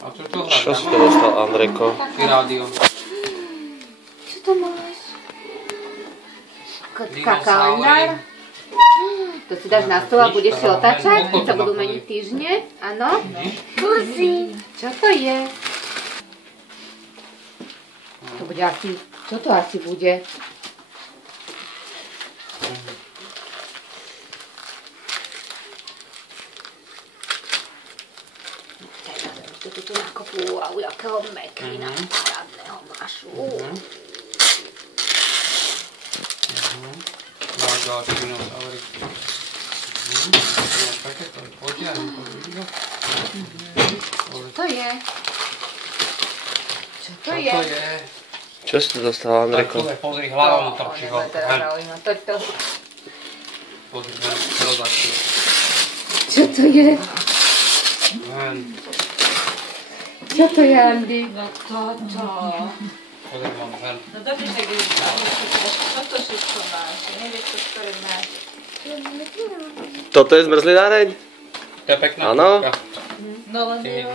A čo Čo si to dostal, Andrejko? Ty rádio. Čo to máš? Kalendár? To si dáš na stôl a budeš si otáčať, keď sa budú meniť týždne? Áno? Pozri. Čo to je? To bude asi... Čo to asi bude? To tu nakopú, wow, jakého mekrina parádneho máš. Máš ďalší dinosaury. Takéto potiahnem, to vidíš? Čo to je? Čo to je? Čo si to dostal, Andrejko? Pozri, hlava mu trčí. Pozri, rozačí. Čo to je? Ven. Čo to je, Andy? No toto. Pozri, mám ven. No dobre, že keď toto všetko máš. Ja nevieš, čo ktoré máš. Toto je zmrzlináreň? To je pekná Áno. kúška. No len je